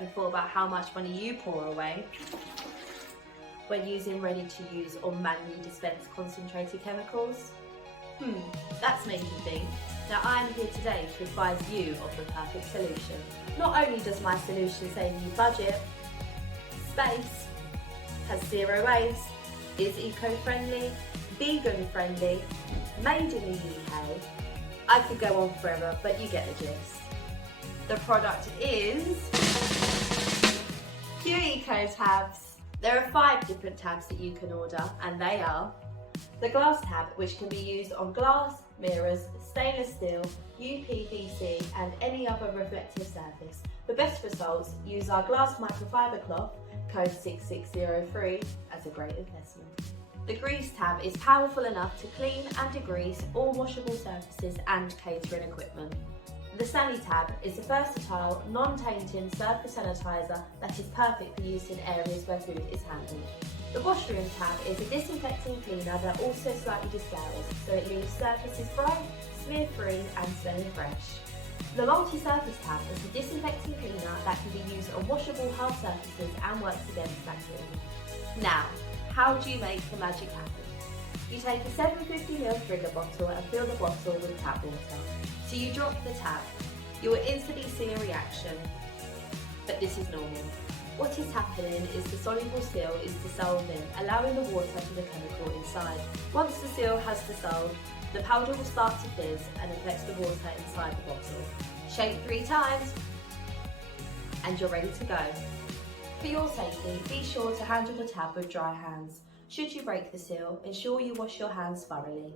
ever thought about how much money you pour away when using ready-to-use or manually dispensed concentrated chemicals? That's making me think. Now I am here today to advise you of the perfect solution. Not only does my solution save you budget, space, has zero waste, is eco-friendly, vegan-friendly, made in the UK. I could go on forever, but you get the gist. The product is Pure Eco tabs. There are 5 different tabs that you can order, and they are the glass tab, which can be used on glass, mirrors, stainless steel, UPVC and any other reflective surface. For best results, use our glass microfiber cloth, code 6603, as a great investment. The grease tab is powerful enough to clean and degrease all washable surfaces and catering equipment. The Sally tab is a versatile, non-tainting surface sanitizer that is perfect for use in areas where food is handled. The washroom tab is a disinfecting cleaner that also slightly descales, so it leaves surfaces bright, smear-free and smelling fresh. The multi-surface tab is a disinfecting cleaner that can be used on washable hard surfaces and works against bacteria. Now, how do you make the magic happen? You take a 750ml trigger bottle and fill the bottle with tap water. So you drop the tap. You will instantly see a reaction, but this is normal. What is happening is the soluble seal is dissolving, allowing the water to the chemical inside. Once the seal has dissolved, the powder will start to fizz and affects the water inside the bottle. Shake 3 times and you're ready to go. For your safety, be sure to handle the tab with dry hands. Should you break the seal, ensure you wash your hands thoroughly.